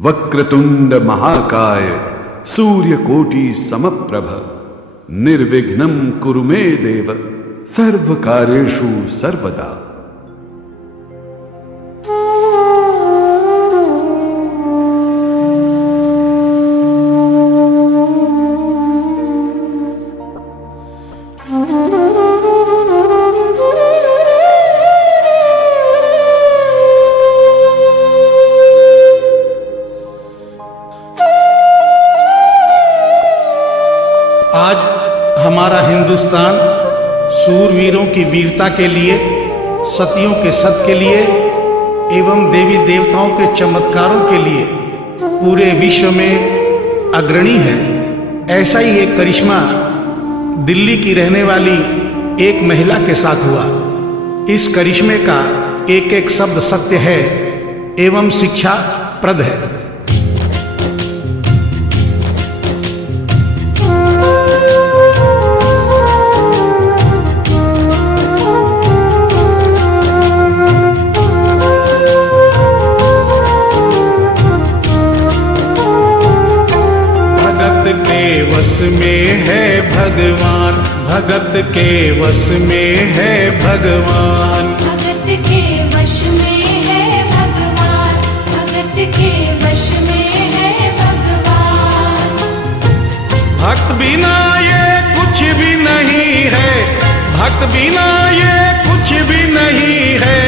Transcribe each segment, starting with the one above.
वक्रतुंड महाकाय सूर्यकोटि समप्रभ निर्विघ्नं कुरु मे देव सर्वकार्येषु सर्वदा। आज हमारा हिंदुस्तान सूरवीरों की वीरता के लिए, सतियों के सत के लिए एवं देवी देवताओं के चमत्कारों के लिए पूरे विश्व में अग्रणी है। ऐसा ही एक करिश्मा दिल्ली की रहने वाली एक महिला के साथ हुआ। इस करिश्मे का एक एक शब्द सत्य है एवं शिक्षा प्रद है। वश में है भगवान, भगत के वश में है भगवान, भगत के वश में है भगवान, भगत के वश में है भगवान। भक्त बिना ये कुछ भी नहीं है, भक्त बिना ये कुछ भी नहीं है,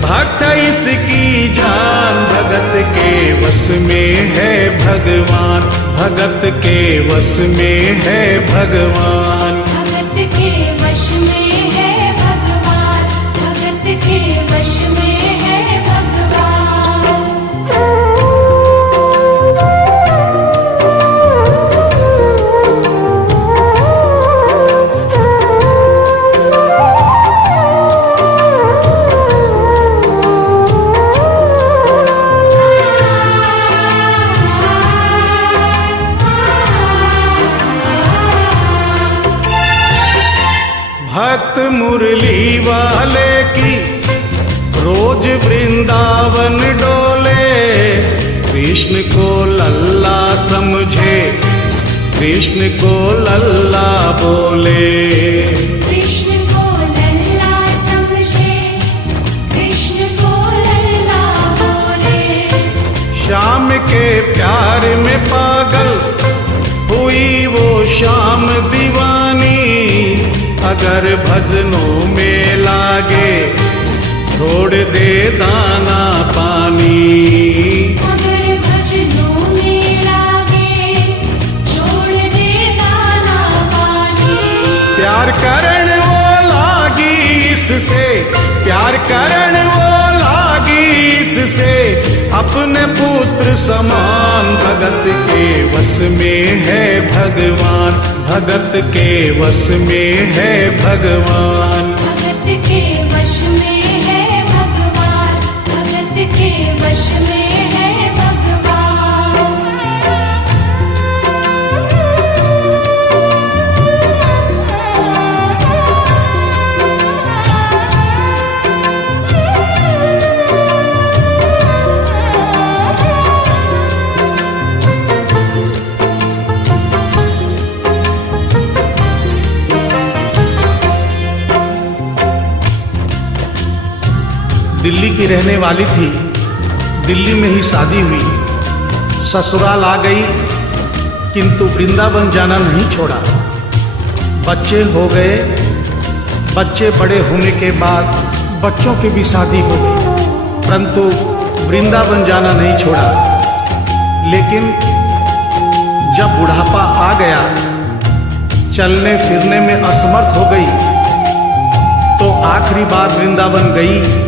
भक्त इसकी जान। भगत के वश में है भगवान, भगत के वश में है भगवान, भगत के वश में है भगवान, भगत के वश में है भगवान। भक्त मुरली वाले की रोज वृंदावन डोले, कृष्ण को लल्ला समझे, कृष्ण को लल्ला बोले, कृष्ण को लल्ला समझे, कृष्ण को लल्ला बोले। श्याम के प्यार में पागल हुई वो श्याम दीवानी, अगर भजनों में लागे छोड़ दे दाना पानी, अगर भजनों में लागे छोड़ दे दाना पानी। प्यार करण वो लागी इससे, प्यार करण वो लागी इससे, अपने पुत्र समान। भगत के वश में है भगवान, भगत के वश में है भगवान, भगत के वश में है भगवान, भगत के वश में है भगवान। दिल्ली की रहने वाली थी, दिल्ली में ही शादी हुई, ससुराल आ गई किंतु वृंदावन जाना नहीं छोड़ा। बच्चे हो गए, बच्चे बड़े होने के बाद बच्चों की भी शादी हो गई, परंतु वृंदावन जाना नहीं छोड़ा। लेकिन जब बुढ़ापा आ गया, चलने फिरने में असमर्थ हो गई, तो आखिरी बार वृंदावन गई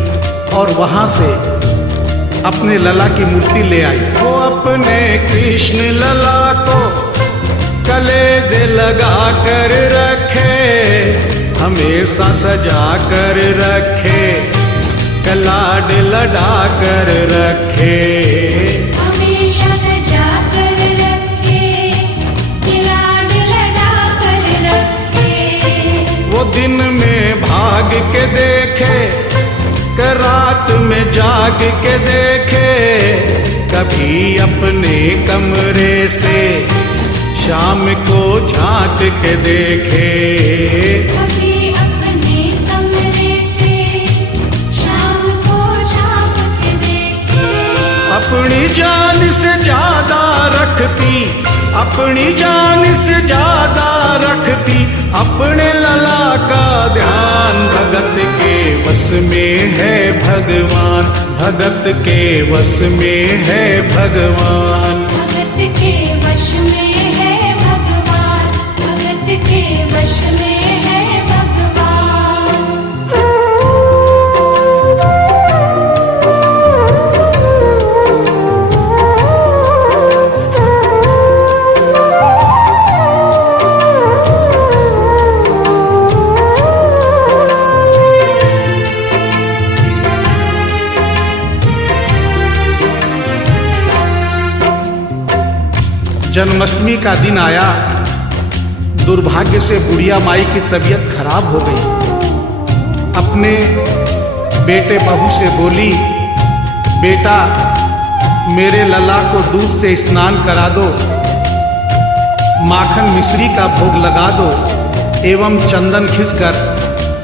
और वहां से अपने लला की मूर्ति ले आई। वो अपने कृष्ण लला को कलेजे लगा कर रखे, हमेशा सजा कर रखे, कलाड लड़ा कर रखे, हमेशा सजा कर रखे, कलाड लड़ा कर रखे। वो दिन में भाग के देखे, रात में जाग के देखे, कभी अपने कमरे से शाम को झांक के देखे, कभी अपने कमरे से शाम को झांक के देखे। अपनी जान से ज्यादा रखती, अपनी जान से ज्यादा रखती अपने लला का ध्यान। भगत के वश में है भगवान, भगत के वश में है भगवान। भगत के वश में है भगवान, भगत के वश में है भगवान। जन्माष्टमी का दिन आया, दुर्भाग्य से बुढ़िया माई की तबीयत खराब हो गई। अपने बेटे बहू से बोली, बेटा मेरे लला को दूध से स्नान करा दो, माखन मिश्री का भोग लगा दो एवं चंदन खिसकर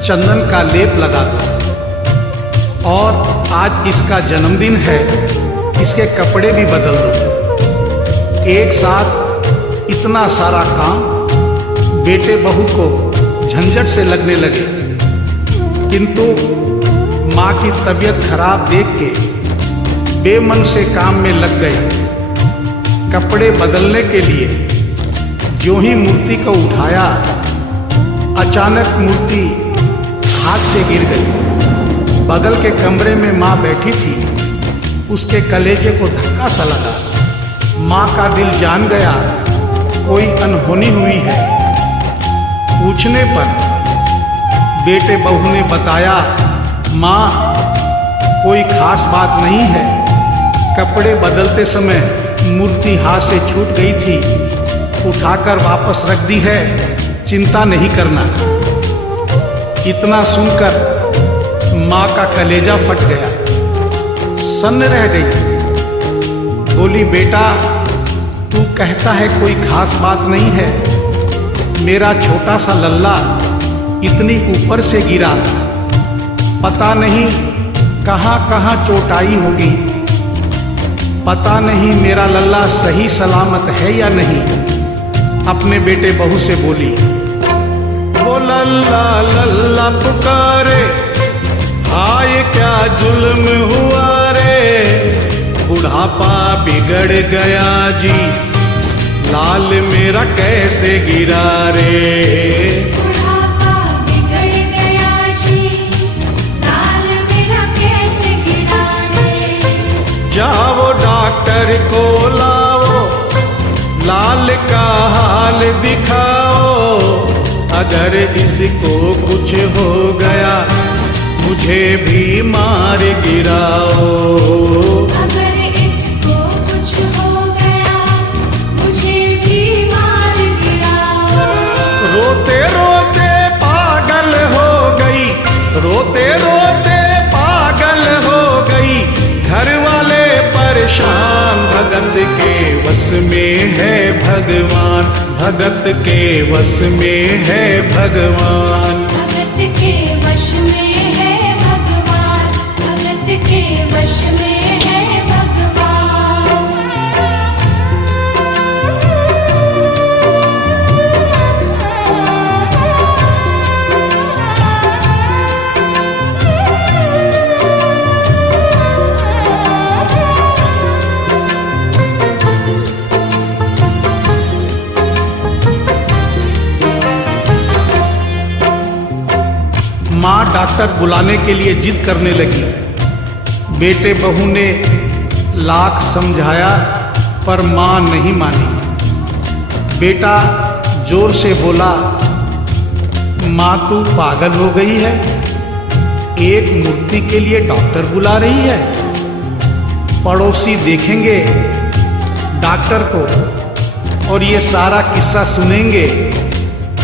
चंदन का लेप लगा दो। और आज इसका जन्मदिन है, इसके कपड़े भी बदल दो। एक साथ इतना सारा काम बेटे बहू को झंझट से लगने लगे, किंतु माँ की तबीयत खराब देख के बेमन से काम में लग गए। कपड़े बदलने के लिए जो ही मूर्ति को उठाया, अचानक मूर्ति हाथ से गिर गई। बगल के कमरे में माँ बैठी थी, उसके कलेजे को धक्का सा लगा। माँ का दिल जान गया कोई अनहोनी हुई है। पूछने पर बेटे बहू ने बताया, माँ कोई खास बात नहीं है, कपड़े बदलते समय मूर्ति हाथ से छूट गई थी, उठाकर वापस रख दी है, चिंता नहीं करना। इतना सुनकर माँ का कलेजा फट गया, सन्न रह गई। बोली, बेटा तू कहता है कोई खास बात नहीं है, मेरा छोटा सा लल्ला इतनी ऊपर से गिरा, पता नहीं कहाँ कहाँ चोट आई होगी, पता नहीं मेरा लल्ला सही सलामत है या नहीं। अपने बेटे बहू से बोली, वो लल्ला लल्ला पुकारे, हाय क्या जुल्म हुआ रे, बुढ़ापा बिगड़ गया जी, लाल मेरा कैसे गिरा रे। बुढ़ापा बिगड़ गया जी, लाल मेरा कैसे गिरा रे। जाओ डॉक्टर को लाओ, लाल का हाल दिखाओ, अगर इसको कुछ हो गया मुझे भी मार गिराओ। अगर इसको कुछ हो गया मुझे भी मार गिराओ। रोते रोते पागल हो गई, रोते रोते पागल हो गई, घर वाले परेशान। भगत के वश में है भगवान, भगत के वश में है भगवान। भगत के वश में है भगवान, भगत के वश में है भगवान। माँ डॉक्टर बुलाने के लिए जिद करने लगी। बेटे बहू ने लाख समझाया पर माँ नहीं मानी। बेटा जोर से बोला, माँ तू पागल हो गई है, एक मूर्ति के लिए डॉक्टर बुला रही है। पड़ोसी देखेंगे डॉक्टर को और ये सारा किस्सा सुनेंगे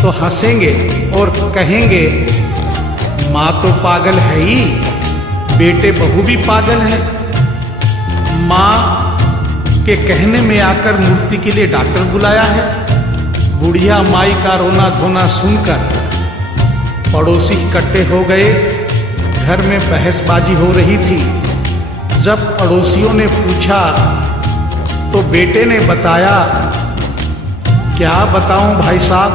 तो हंसेंगे और कहेंगे माँ तो पागल है ही, बेटे बहू भी पागल है। माँ के कहने में आकर मूर्ति के लिए डॉक्टर बुलाया है। बुढ़िया माई का रोना धोना सुनकर पड़ोसी इकट्ठे हो गए। घर में बहसबाजी हो रही थी। जब पड़ोसियों ने पूछा तो बेटे ने बताया, क्या बताऊं भाई साहब,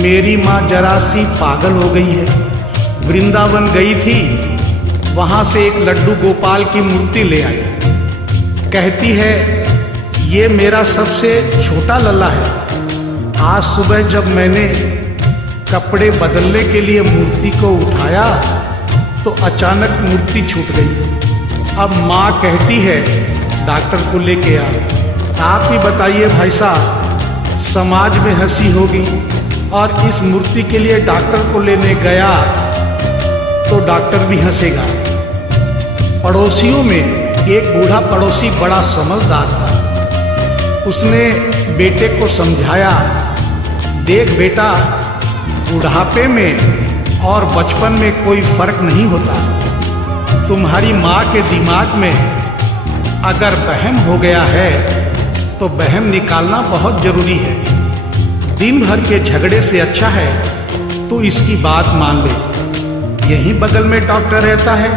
मेरी माँ जरा सी पागल हो गई है। वृंदावन गई थी, वहां से एक लड्डू गोपाल की मूर्ति ले आई। कहती है ये मेरा सबसे छोटा लल्ला है। आज सुबह जब मैंने कपड़े बदलने के लिए मूर्ति को उठाया तो अचानक मूर्ति छूट गई। अब माँ कहती है डॉक्टर को लेके आ। आप ही बताइए भाई साहब, समाज में हंसी होगी और इस मूर्ति के लिए डॉक्टर को लेने गया तो डॉक्टर भी हंसेगा। पड़ोसियों में एक बूढ़ा पड़ोसी बड़ा समझदार था। उसने बेटे को समझाया, देख बेटा, बुढ़ापे में और बचपन में कोई फर्क नहीं होता। तुम्हारी माँ के दिमाग में अगर वहम हो गया है तो वहम निकालना बहुत जरूरी है। दिन भर के झगड़े से अच्छा है तू इसकी बात मान ले। यहीं बगल में डॉक्टर रहता है,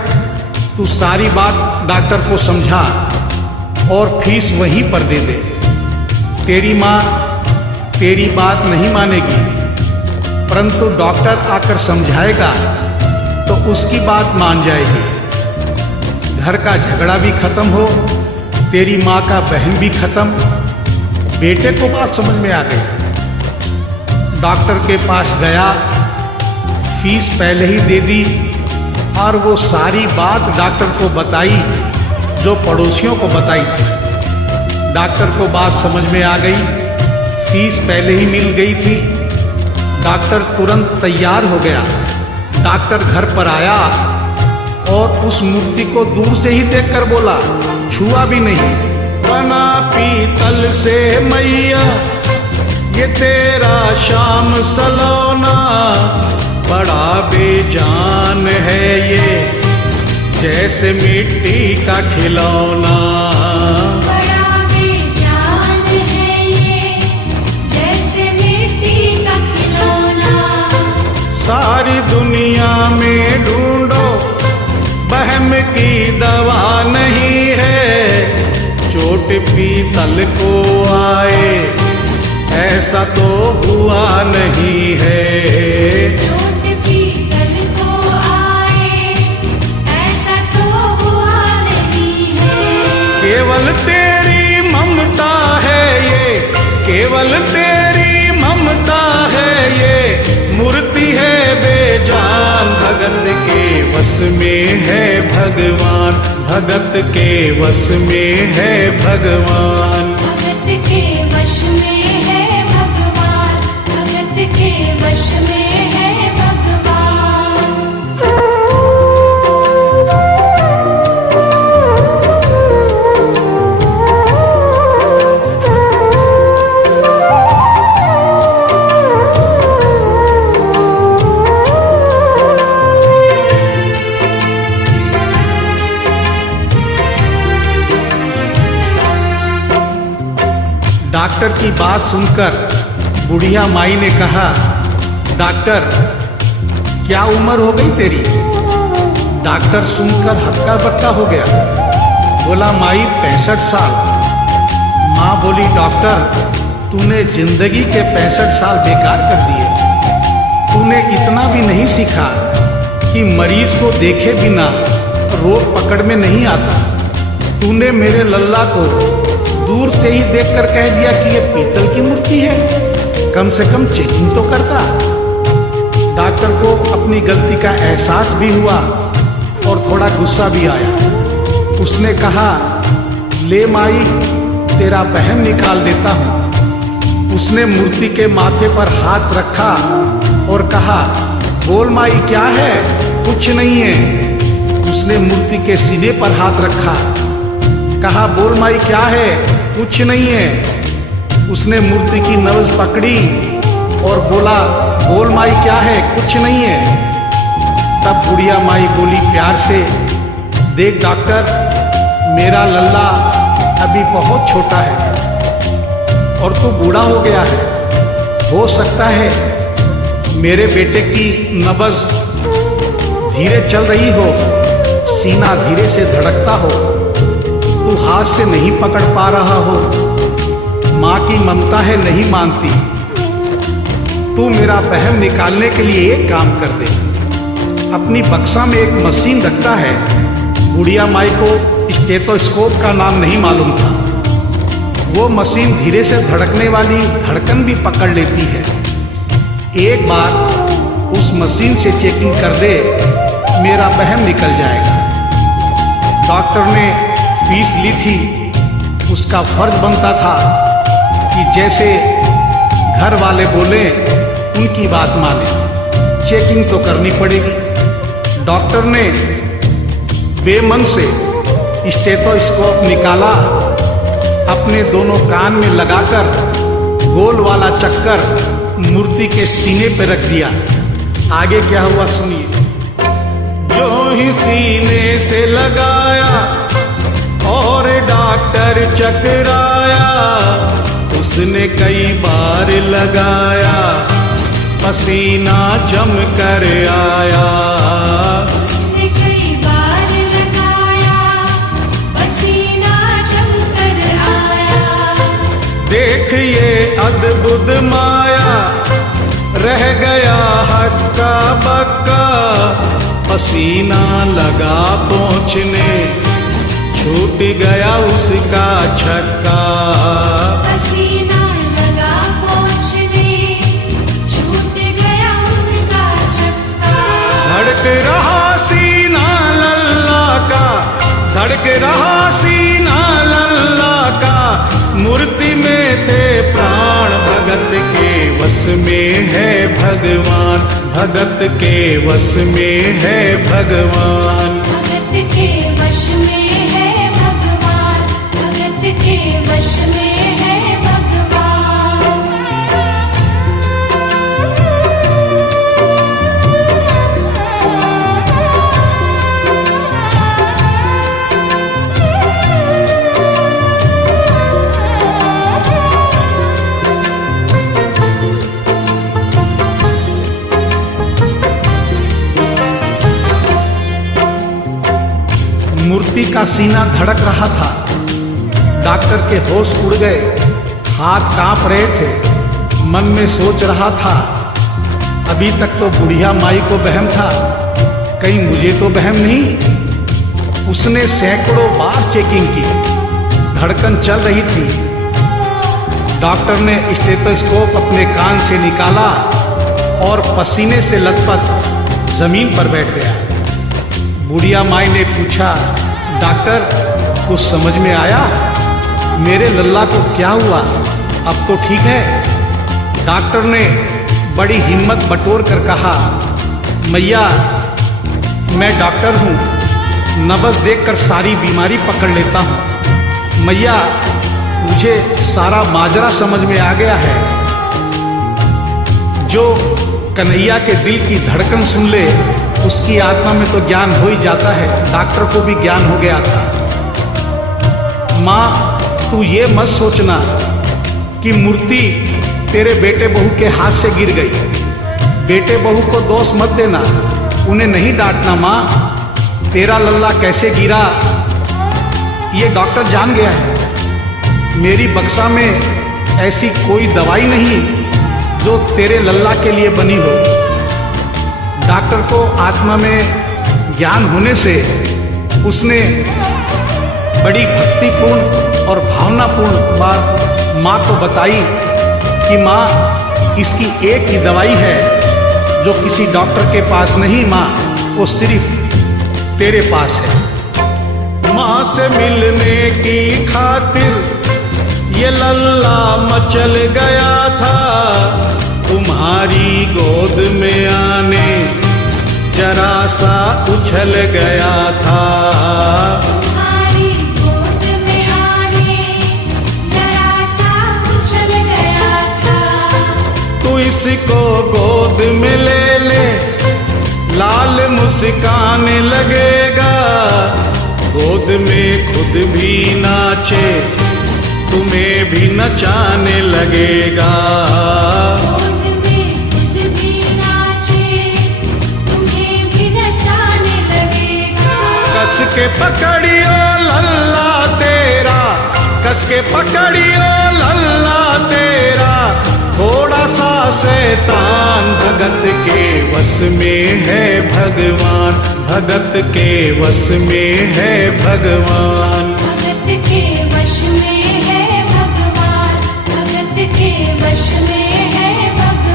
तू सारी बात डॉक्टर को समझा और फीस वहीं पर दे दे। तेरी माँ तेरी बात नहीं मानेगी, परंतु डॉक्टर आकर समझाएगा तो उसकी बात मान जाएगी। घर का झगड़ा भी खत्म हो, तेरी माँ का बहन भी खत्म। बेटे को बात समझ में आ गई। डॉक्टर के पास गया, फीस पहले ही दे दी और वो सारी बात डॉक्टर को बताई जो पड़ोसियों को बताई थी। डॉक्टर को बात समझ में आ गई, फीस पहले ही मिल गई थी। डॉक्टर तुरंत तैयार हो गया। डॉक्टर घर पर आया और उस मूर्ति को दूर से ही देखकर बोला, छुआ भी नहीं। बना पीतल से मैया ये तेरा शाम सलोना, बड़ा बेजान है ये जैसे मिट्टी का खिलौना। बड़ा बेजान है ये जैसे मिट्टी का खिलौना। सारी दुनिया में ढूंढो बहम की दवा नहीं है, चोट पीतल को आए ऐसा तो हुआ नहीं है। चोट पीतल को आए ऐसा तो हुआ नहीं है। केवल तेरी ममता है ये, केवल तेरी ममता है ये, मूर्ति है बेजान। भगत के वश में है भगवान, भगत के वश में है भगवान। भगत के वश में है भगवान, भगत के वश में है भगवान। डॉक्टर की बात सुनकर बुढ़िया माई ने कहा, डॉक्टर क्या उम्र हो गई तेरी? डॉक्टर सुनकर हक्का बक्का हो गया। बोला माई 65 साल। माँ बोली डॉक्टर तूने जिंदगी के 65 साल बेकार कर दिए। तूने इतना भी नहीं सीखा कि मरीज को देखे बिना रोग पकड़ में नहीं आता। तूने मेरे लल्ला को दूर से ही देखकर कह दिया कि ये पीतल की मूर्ति है, कम से कम चेकिंग तो करता। डॉक्टर को अपनी गलती का एहसास भी हुआ और थोड़ा गुस्सा भी आया। उसने कहा, ले माई तेरा वहम निकाल देता हूँ। उसने मूर्ति के माथे पर हाथ रखा और कहा, बोल माई क्या है? कुछ नहीं है। उसने मूर्ति के सीने पर हाथ रखा, कहा बोल माई क्या है? कुछ नहीं है। उसने मूर्ति की नब्ज पकड़ी और बोला, बोल माई क्या है? कुछ नहीं है। तब बुढ़िया माई बोली प्यार से, देख डॉक्टर, मेरा लल्ला अभी बहुत छोटा है और तू बूढ़ा हो गया है। हो सकता है मेरे बेटे की नब्ज धीरे चल रही हो, सीना धीरे से धड़कता हो, तू हाथ से नहीं पकड़ पा रहा हो, माँ की ममता है नहीं मानती। तू मेरा वहम निकालने के लिए एक काम कर दे, अपनी बक्सा में एक मशीन रखता है। बुढ़िया माई को स्टेथोस्कोप का नाम नहीं मालूम था। वो मशीन धीरे से धड़कने वाली धड़कन भी पकड़ लेती है। एक बार उस मशीन से चेकिंग कर दे, मेरा वहम निकल जाएगा। डॉक्टर ने फीस ली थी, उसका फर्ज बनता था कि जैसे घर वाले बोले उनकी बात माने। चेकिंग तो करनी पड़ेगी। डॉक्टर ने बेमन से स्टेथोस्कोप निकाला, अपने दोनों कान में लगाकर गोल वाला चक्कर मूर्ति के सीने पे रख दिया। आगे क्या हुआ सुनिए। जो ही सीने से लगाया और डॉक्टर चकराया, उसने कई बार लगाया, पसीना जम कर आया। उसने कई बार लगाया, पसीना जम कर आया। देख ये अद्भुत माया, रह गया हक्का बक्का, पसीना लगा पहुँचने, छूट गया उसका छक्का। पसीना लगा पहुँचने, छूट गया उसका छक्का। धड़क रहा सीना लल्ला का, धड़क रहा सीना लल्ला का, मूर्ति में थे प्राण, भगत के वश में है भगवान, भगत के वश में है भगवान। भगत के वश में है भगवान, भगत के वश में है भगवान। मूर्ति का सीना धड़क रहा था। डॉक्टर के होश उड़ गए, हाथ कांप रहे थे। मन में सोच रहा था, अभी तक तो बुढ़िया माई को वहम था, कहीं मुझे तो वहम नहीं। उसने सैकड़ों बार चेकिंग की, धड़कन चल रही थी। डॉक्टर ने स्टेथोस्कोप अपने कान से निकाला और पसीने से लथपथ जमीन पर बैठ गया। बुढ़िया माई ने पूछा, डॉक्टर कुछ समझ में आया? मेरे लल्ला को क्या हुआ? अब तो ठीक है। डॉक्टर ने बड़ी हिम्मत बटोर कर कहा, मैया मैं डॉक्टर हूँ, नब्ज देखकर सारी बीमारी पकड़ लेता हूँ। मैया मुझे सारा माजरा समझ में आ गया है। जो कन्हैया के दिल की धड़कन सुन ले, उसकी आत्मा में तो ज्ञान हो ही जाता है। डॉक्टर को भी ज्ञान हो गया था। माँ तू ये मत सोचना कि मूर्ति तेरे बेटे बहू के हाथ से गिर गई। बेटे बहू को दोष मत देना, उन्हें नहीं डांटना। माँ तेरा लल्ला कैसे गिरा ये डॉक्टर जान गया है। मेरी बक्सा में ऐसी कोई दवाई नहीं जो तेरे लल्ला के लिए बनी हो। डॉक्टर को आत्मा में ज्ञान होने से उसने बड़ी भक्तिपूर्ण और भावनापूर्ण बात माँ को बताई कि माँ इसकी एक ही दवाई है जो किसी डॉक्टर के पास नहीं, माँ वो सिर्फ तेरे पास है। माँ से मिलने की खातिर ये लल्ला मचल गया था, तुम्हारी गोद में आने जरा सा उछल गया था। तुम्हारी गोद में आने जरा सा उछल गया था। तू इसको गोद में ले ले, लाल मुस्काने लगेगा, गोद में खुद भी नाचे तुम्हें भी नचाने लगेगा। गोद में खुद भी नाचे, तुम्हें भी नचाने लगेगा। कस के पकड़ियो लल्ला तेरा, कस के पकड़ियो लल्ला तेरा, थोड़ा सा शैतान भगत के वश में है भगवान, भगत के वश में है भगवान। भगत के वश में है भगवान, भगत के वश में है भगवान।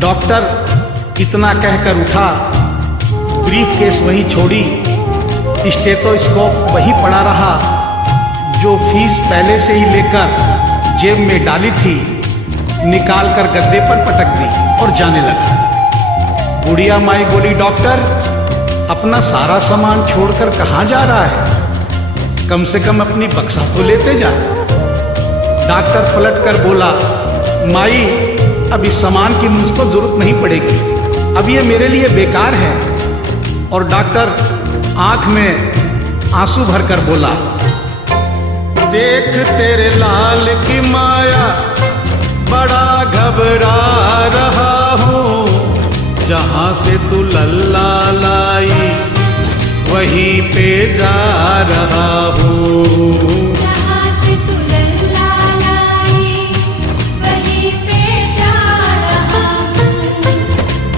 डॉक्टर इतना कहकर उठा, ब्रीफ केस वहीं छोड़ी, स्टेथोस्कोप वहीं पड़ा रहा जो फीस पहले से ही लेकर जेब में डाली थी, निकाल कर गद्दे पर पटक दी और जाने लगा। बुढ़िया माई बोली, डॉक्टर अपना सारा सामान छोड़कर कहाँ जा रहा है, कम से कम अपनी बक्सा तो लेते जा। डॉक्टर पलट कर बोला, माई अब इस सामान की मुझको जरूरत नहीं पड़ेगी, अब ये मेरे लिए बेकार है। और डॉक्टर आंख में आंसू भरकर बोला, देख तेरे लाल की माया, बड़ा घबरा रहा हूँ, जहाँ से तू लल्ला लाई वहीं पे जा रहा हूँ। जहाँ से तू लल्ला लाई वहीं पे जा रहा हूँ।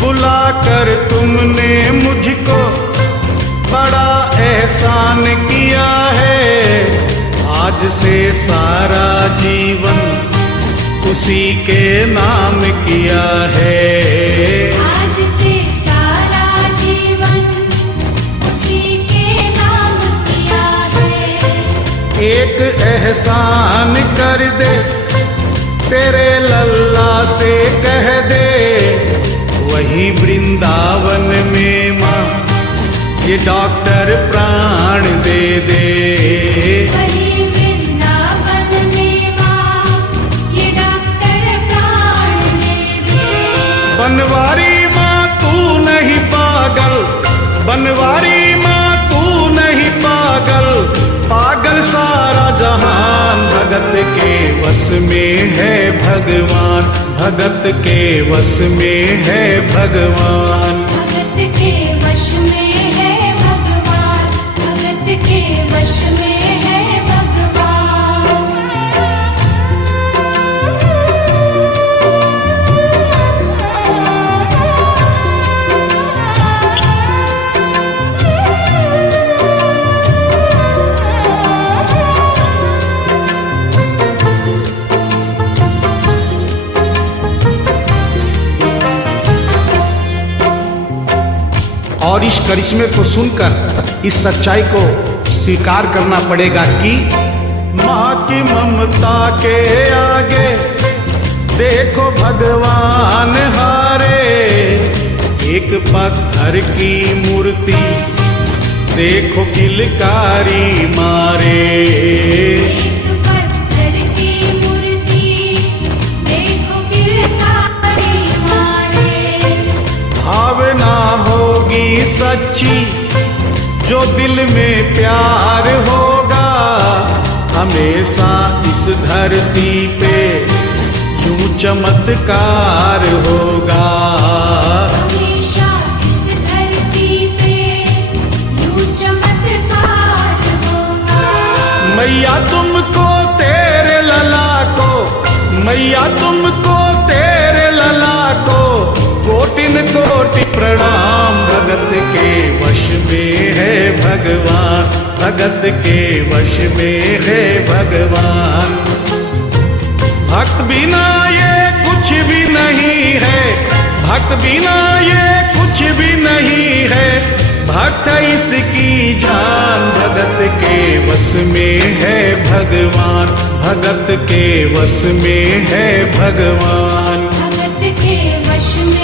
बुलाकर तुमने मुझको बड़ा एहसान किया है, आज से सारा जीवन उसी के नाम किया है। आज से सारा जीवन उसी के नाम किया है। एक एहसान कर दे, तेरे लल्ला से कह दे, वही वृंदावन में माँ ये डॉक्टर प्राण दे दे। वही वृंदावन में माँ ये डॉक्टर प्राण ले दे। बनवारी माँ तू नहीं पागल, बनवारी माँ तू नहीं पागल, पागल सारा जहान, भगत के वश में है भगवान, भगत के वश में है भगवान। भगत के वश में है भगवान, भगत के वश में है भगवान। और इस करिश्मे को सुनकर इस सच्चाई को स्वीकार करना पड़ेगा कि माँ की ममता के आगे देखो भगवान हारे। एक पत्थर की मूर्ति देखो किलकारी मारे। एक पत्थर की मूर्ति देखो किलकारी मारे। भावना होगी सच्ची जो दिल में प्यार होगा, हमेशा इस धरती पे यूं चमत्कार होगा। हमेशा इस धरती पे यूं चमत्कार होगा। मैया तुमको तेरे लला को, मैया तुमको तेरे लला को कोटिन कोटि प्रणाम। भगत के वश में है भगवान, भगत के वश में है भगवान। भक्त बिना ये कुछ भी नहीं है, भक्त बिना ये कुछ भी नहीं है, भक्त इसकी जान। भगत के वश में है भगवान, भगत के वश में है भगवान। भगत के वश में